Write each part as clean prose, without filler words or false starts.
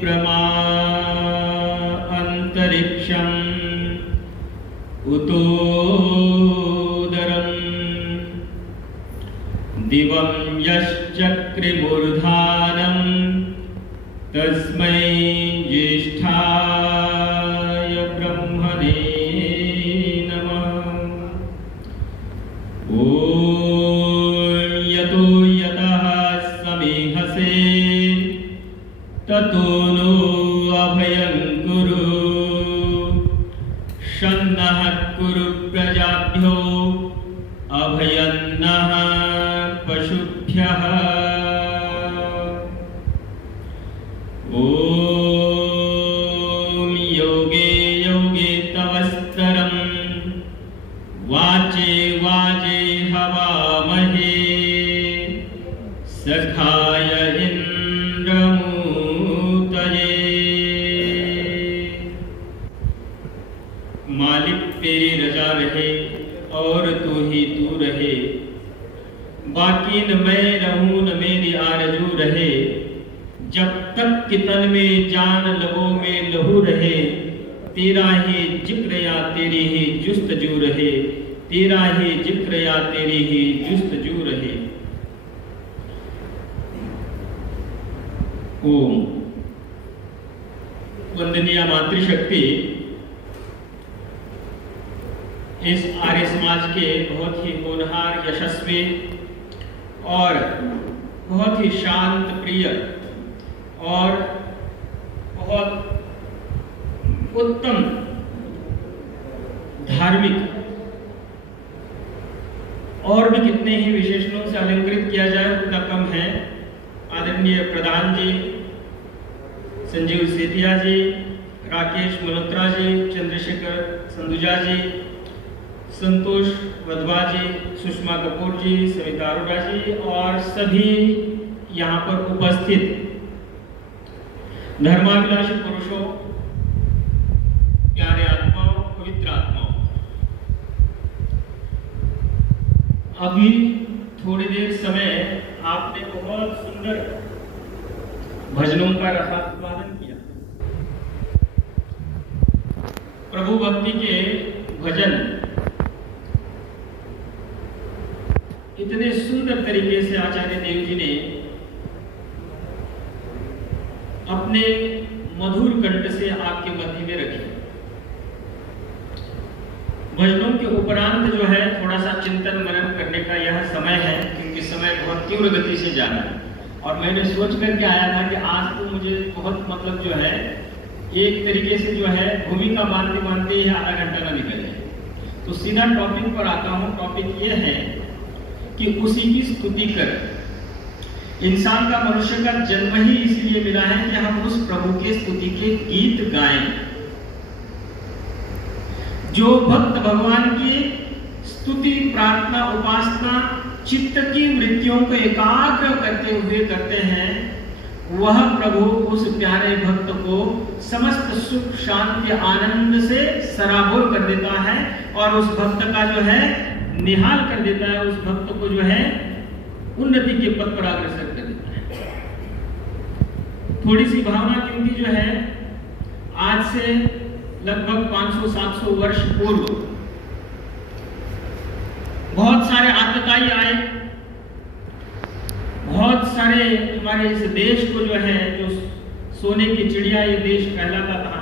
प्रमा अंतरिक्षम उतोदरम दिवं यश्चक्रिमूर्धानं तस्मै ज्येष्ठाय ब्रह्मणे नमः। ॐ यतो यतः समीहसे ततो नो अभयं कुरु शन्नः कुरु प्रजाभ्यो अभयं नः पशुभ्यः। ॐ योगे योगे तवस्तरं वाचे वाजे हवामहे सखाय इंद्रमूतये। मालिक तेरी रजा रहे और तू ही तू रहे, बाकी न मैं रहूं न मेरी आरज़ू रहे। जब तक कि तन में जान लबों में लहू रहे, तेरा ही जिक्र या तेरी ही जुस्तजू रहे, तेरा ही जिक्र या तेरी ही जुस्तजू रहे। ओम। वंदनीय मातृशक्ति इस आर्य समाज के बहुत ही होनहार, यशस्वी और बहुत ही शांत प्रिय और बहुत उत्तम धार्मिक और भी कितने ही विशेषणों से अलंकृत किया जाए उतना कम है। आदरणीय प्रधान जी, संजीव सेठिया जी, राकेश मल्होत्रा जी, चंद्रशेखर संधुजा जी, संतोष वधवा जी, सुषमा कपूर जी, सविता अरोड़ा जी और सभी यहाँ पर उपस्थित धर्माभिलाषी पुरुषों, प्यारे आत्माओं, पवित्र आत्माओं। अभी थोड़ी देर समय आपने बहुत सुंदर भजनों का रसास्वादन किया। प्रभु भक्ति के भजन इतने सुंदर तरीके से आचार्य देव जी ने अपने मधुर कंठ से आपके मध्य में रखी। भजनों के उपरांत जो है थोड़ा सा चिंतन मनन करने का यह समय है, क्योंकि समय बहुत तीव्र गति से जा रहा है। और मैंने सोच करके आया था कि आज तो मुझे बहुत मतलब जो है एक तरीके से जो है भूमिका मानते मानते ही आधा घंटा ना निकल जाए, तो सीधा टॉपिक पर आता हूँ। टॉपिक ये है कि उसी की स्तुति कर। इंसान का, मनुष्य का जन्म ही इसलिए मिला है कि हम उस प्रभु के स्तुति के गीत गाएं। जो भक्त भगवान की स्तुति, प्रार्थना, उपासना चित्त की वृत्तियों को एकाग्र करते हुए करते हैं, वह प्रभु उस प्यारे भक्त को समस्त सुख, शांति, आनंद से सराबोर कर देता है और उस भक्त का जो है निहाल कर देता है, उस भक्त को जो है उन्नति के पथ पर अग्रसर कर देता है। थोड़ी सी भावना क्योंकि जो है आज से लगभग 500-700 वर्ष पूर्व बहुत सारे आतताई आए, बहुत सारे हमारे इस देश को जो है, जो सोने की चिड़िया ये देश कहलाता था,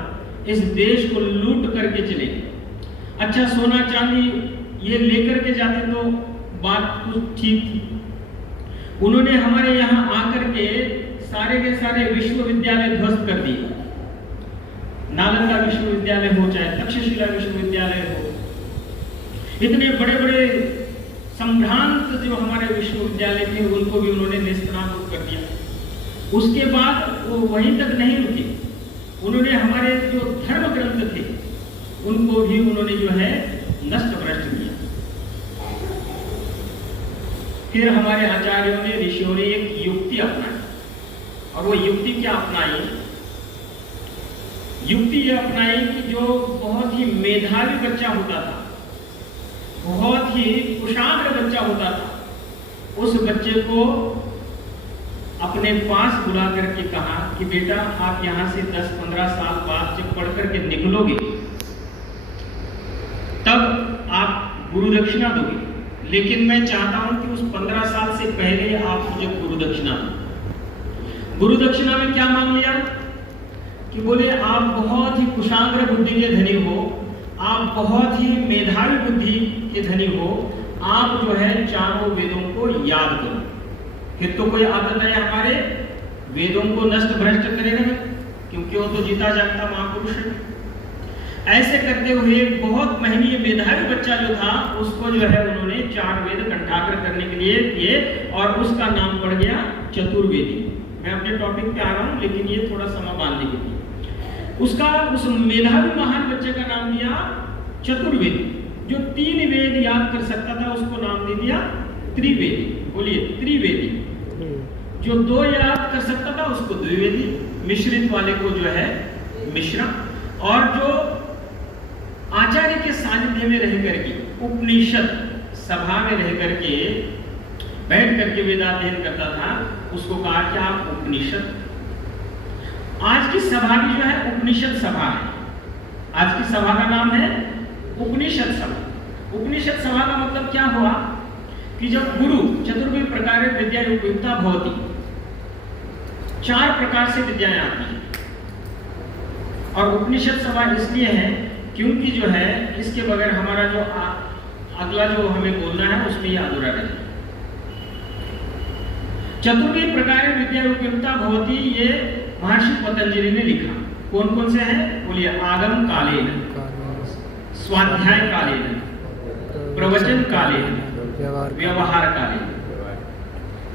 इस देश को लूट करके चले। अच्छा, सोना चांदी ये लेकर के जाते तो बात कुछ ठीक थी। उन्होंने हमारे यहाँ आकर के सारे विश्वविद्यालय ध्वस्त कर दिए। नालंदा विश्वविद्यालय हो, चाहे तक्षशिला विश्वविद्यालय हो, इतने बड़े बड़े संभ्रांत जो हमारे विश्वविद्यालय थे उनको भी उन्होंने नेस्तनाबूद कर दिया। उसके बाद वो वहीं तक नहीं रुके, उन्होंने हमारे जो धर्म ग्रंथ थे उनको भी उन्होंने जो है नष्ट भ्रष्ट किया। फिर हमारे आचार्यों ने, ऋषियों ने एक युक्ति अपनाई, और वो युक्ति क्या अपनाई? युक्ति यह अपनाई कि जो बहुत ही मेधावी बच्चा होता था, बहुत ही कुशाग्र बच्चा होता था, उस बच्चे को अपने पास बुला करके कहा कि बेटा आप यहाँ से 10-15 साल बाद जब पढ़ करके निकलोगे तब आप गुरु दक्षिणा दोगे, लेकिन मैं चाहता हूं कि उस 15 साल से पहले आप मुझे गुरु दक्षिणा दो। गुरु दक्षिणा में क्या मांग लिया कि बोले आप बहुत ही कुशाग्र बुद्धि के धनी हो, आप बहुत ही मेधावी बुद्धि के धनी हो, आप जो है चारों वेदों को याद करो। फिर तो कोई आदत है हमारे वेदों को नष्ट भ्रष्ट करेगा, क्योंकि वो तो जीता जागता महापुरुष है। ऐसे करते हुए बहुत महनीय मेधावी बच्चा जो था उसको जो है उन्होंने 4 वेद कंठाग्र करने के लिए किए और उसका नाम पड़ गया चतुर्वेदी। मैं अपने टॉपिक पे आ रहा हूं, लेकिन ये थोड़ा समय बांधने के लिए उसका उस मेधावी महान बच्चे का नाम दिया चतुर्वेदी। जो 3 वेद याद कर सकता था उसको नाम दे दिया त्रिवेदी। बोलिए त्रिवेदी। जो 2 याद कर सकता था उसको द्विवेदी, मिश्रित वाले को जो है मिश्रा, और जो आचार्य के सानिध्य में रह करके उपनिषद सभा में रह करके बैठ करके वेदाध्ययन करता था उसको कहा कि आप उपनिषद। आज की सभा भी जो है उपनिषद सभा है। आज की सभा का नाम है उपनिषद सभा। उपनिषद सभा का मतलब क्या हुआ कि जब गुरु चतुर्विध प्रकार विद्या उपयुक्ता भवति, 4 प्रकार से विद्याएं आती हैं। और उपनिषद सभा इसलिए है क्योंकि जो है इसके बगैर हमारा जो अगला जो हमें बोलना है उसमें यह अधूरा रहेगा। चतुर्विध प्रकार विद्या उपयुक्ता भवति, ये महर्षि पतंजलि ने लिखा। कौन कौन से हैं बोलिए? आगम कालेन, स्वाध्याय कालेन, प्रवचन कालेन, व्यवहार कालेन।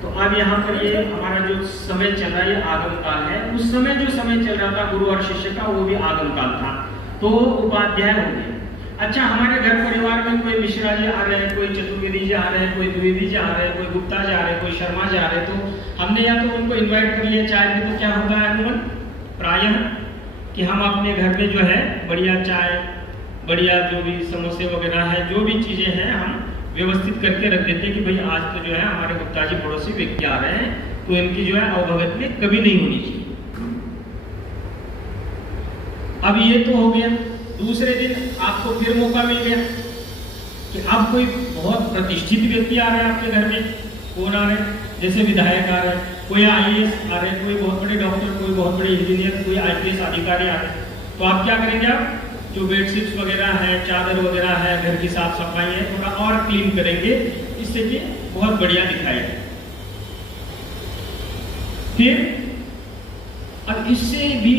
तो अब यहाँ पर ये हमारा जो समय चल रहा है ये आगम काल है। उस समय जो समय चल रहा था गुरु और शिष्य का वो भी आगम काल था, तो उपाध्याय हो गए। अच्छा, हमारे घर परिवार में कोई मिश्रा जी आ रहे हैं, कोई चतुर्वेदी जी आ रहे हैं, कोई द्विवेदी जी आ रहे हैं, कोई गुप्ता जी आ रहे हैं, कोई शर्मा जी आ रहे हैं, तो हमने या तो उनको इन्वाइट कर लिया चाय पे, तो क्या होगा अमूमन प्रायः कि हम अपने घर में जो है बढ़िया चाय, बढ़िया जो भी समोसे वगैरह है, जो भी चीजें हैं हम व्यवस्थित करके रख देते हैं कि भाई आज तो जो है हमारे गुप्ता जी पड़ोसी व्यक्ति आ रहे हैं, तो इनकी जो है अवभगत में कभी नहीं होनी चाहिए। अब ये तो हो गया। दूसरे दिन आपको फिर मौका मिल गया कि अब कोई बहुत प्रतिष्ठित व्यक्ति आ रहा है आपके घर में। कौन आ रहे हैं? जैसे विधायक आ रहे हैं, कोई IAS आ रहे हैं, कोई बहुत बड़े डॉक्टर, कोई बहुत बड़े इंजीनियर, कोई IPS अधिकारी आ रहे हैं। तो आप क्या करेंगे? आप जो बेडशीट्स वगैरह है, चादर वगैरह है, घर की साफ सफाई है, थोड़ा और क्लीन करेंगे, इससे कि बहुत बढ़िया दिखाएगा। फिर अब इससे भी